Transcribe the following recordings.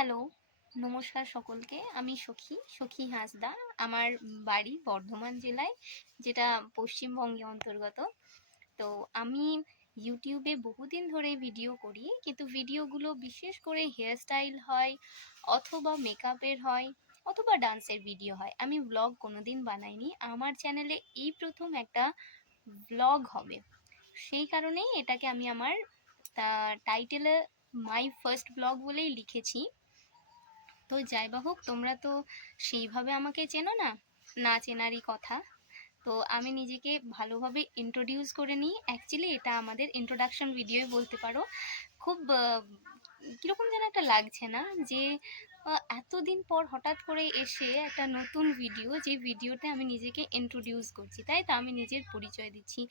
Hello, নমস্কার সকলকে। আমি সখী হাঁসদা। আমার বাড়ি বর্ধমান জেলায়, যেটা পশ্চিমবঙ্গে অন্তর্গত। তো আমি ইউটিউবে বহুদিন ধরে ভিডিও করি, কিন্তু ভিডিওগুলো বিশেষ করে হেয়ার স্টাইল হয়, অথবা মেকআপের হয়, অথবা ডান্সের ভিডিও হয়। আমি ব্লগ কোনোদিন বানাইনি। আমার চ্যানেলে এই প্রথম একটা ব্লগ হবে। সেই কারণেই এটাকে আমি আমার টাইটেলে মাই ফার্স্ট ব্লগ বলেই লিখেছি। তো যাই বা হোক, তোমরা তো সেইভাবে আমাকে চেনো না, না চেনারই কথা। তো আমি নিজেকে ভালোভাবে ইন্ট্রোডিউস করে নিই। অ্যাকচুয়ালি এটা আমাদের ইন্ট্রোডাকশন ভিডিওই বলতে পারো। খুব কীরকম যেন একটা লাগছে না যে এতদিন পর হঠাৎ করে এসে একটা নতুন ভিডিও, যে ভিডিওতে আমি নিজেকে ইন্ট্রোডিউস করছি, তাই তো আমি নিজের পরিচয় দিচ্ছি।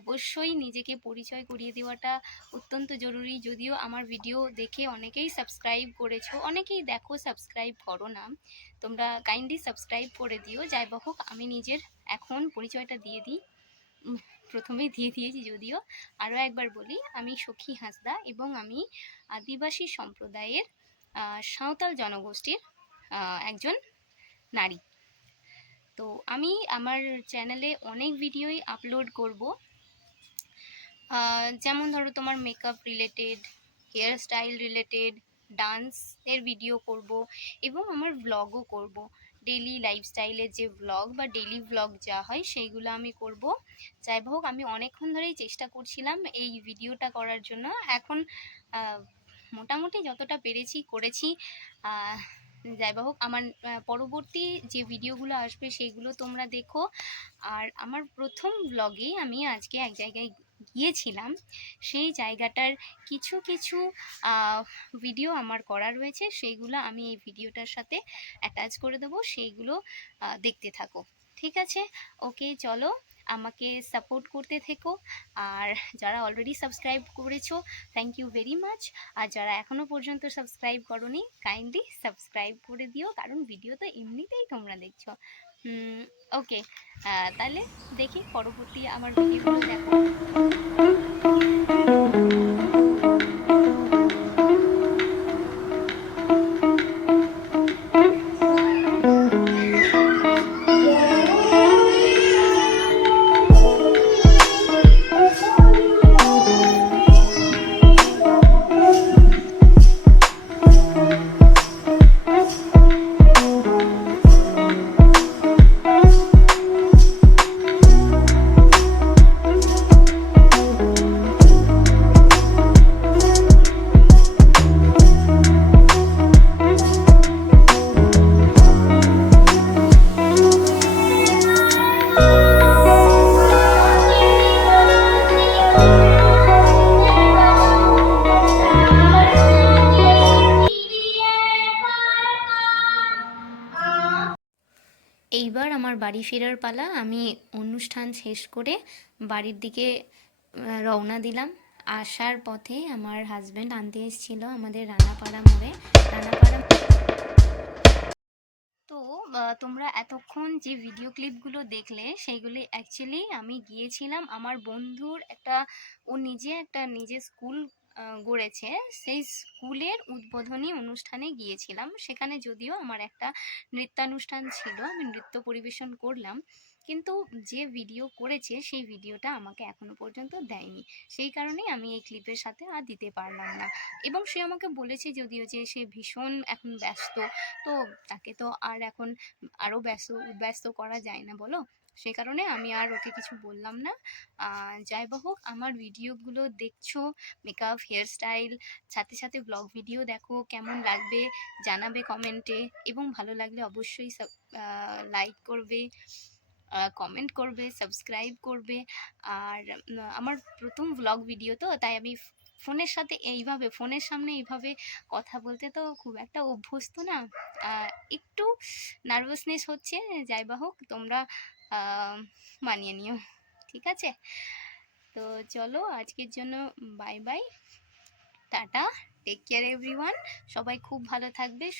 অবশ্যই নিজেকে পরিচয় করিয়ে দেওয়াটা অত্যন্ত জরুরি। যদিও আমার ভিডিও দেখে অনেকেই সাবস্ক্রাইব করেছো, অনেকেই দেখো সাবস্ক্রাইব করো না, তোমরা কাইন্ডলি সাবস্ক্রাইব করে দিও। যাই বা হোক, আমি নিজের এখন পরিচয়টা দিয়ে দিই। প্রথমেই দিয়ে দিয়েছি যদিও, আরও একবার বলি, আমি সখী হাঁসদা এবং আমি আদিবাসী সম্প্রদায়ের সাঁওতাল জনগোষ্ঠীর একজন নারী। তো আমি আমার চ্যানেলে অনেক ভিডিওই আপলোড করব, যেমন ধরো তোমার makeup related, hair style related, ডান্সের ভিডিও করব, এবং আমার ব্লগও করব। ডেইলি লাইফস্টাইলের যে ব্লগ বা ডেইলি ব্লগ যা হয় সেইগুলো আমি করব। যাই হোক, আমি অনেকক্ষণ ধরেই চেষ্টা করছিলাম এই ভিডিওটা করার জন্য। এখন মোটামুটি যতটা পেরেছি করেছি। যাই হোক, আমার পরবর্তী যে ভিডিওগুলো আসবে সেইগুলো তোমরা দেখো। আর আমার প্রথম ব্লগে আমি আজকে এক জায়গায় গিয়েছিলাম, সেই জায়গাটার কিছু কিছু ভিডিও আমার করা রয়েছে, সেইগুলো আমি এই ভিডিওটার সাথে অ্যাটাচ করে দেবো, সেইগুলো দেখতে থাকো। ঠিক আছে, ওকে, চলো, আমাকে সাপোর্ট করতে থেকো। আর যারা অলরেডি সাবস্ক্রাইব করেছো, থ্যাংক ইউ ভেরি মাচ। আর যারা এখনও পর্যন্ত সাবস্ক্রাইব করোনি, কাইন্ডলি সাবস্ক্রাইব করে দিও, কারণ ভিডিও তো এমনিতেই তোমরা দেখছো। ওকে, তাহলে দেখি পরবর্তী আমার ভিডিওগুলো দেখো। এইবার আমার বাড়ি ফেরার পালা। আমি অনুষ্ঠান শেষ করে বাড়ির দিকে রওনা দিলাম। আসার পথে আমার হাজব্যান্ড আনতে এসেছিলো আমাদের রানাপাড়া মোড়ে। তো তোমরা এতক্ষণ যে ভিডিও ক্লিপগুলো দেখলে, সেইগুলি অ্যাকচুয়ালি আমি গিয়েছিলাম আমার বন্ধুর একটা, ও নিজে স্কুল গড়েছে, সেই স্কুলের উদ্বোধনী অনুষ্ঠানে গিয়েছিলাম। সেখানে যদিও আমার একটা নৃত্যানুষ্ঠান ছিল, আমি নৃত্য পরিবেশন করলাম, কিন্তু যে ভিডিও করেছে সেই ভিডিওটা আমাকে এখনো পর্যন্ত দেয়নি। সেই কারণেই আমি এই ক্লিপের সাথে আর দিতে পারলাম না। এবং সে আমাকে বলেছে যদিও যে সে ভীষণ এখন ব্যস্ত, তো তাকে তো আর এখন আরও ব্যস্ত করা যায় না, বলো। সেই কারণে আমি আর ওকে কিছু বললাম না। যাই বা হোক, আমার ভিডিওগুলো দেখছো, মেকআপ, হেয়ার স্টাইল, সাথে সাথে ব্লগ ভিডিও দেখো, কেমন লাগবে জানাবে কমেন্টে, এবং ভালো লাগলে অবশ্যই লাইক করবে, কমেন্ট করবে, সাবস্ক্রাইব করবে। আর আমার প্রথম ব্লগ ভিডিও তো, তাই আমি ফোনের সামনে এইভাবে কথা বলতে তো খুব একটা অভ্যস্ত না, একটু নার্ভাসনেস হচ্ছে। যাই বা হোক, তোমরা মানিয়ে নিও, ঠিক আছে। তো চলো, আজকের জন্য bye bye, tata, take care everyone. সবাই খুব ভালো থাকবে, সুস্থ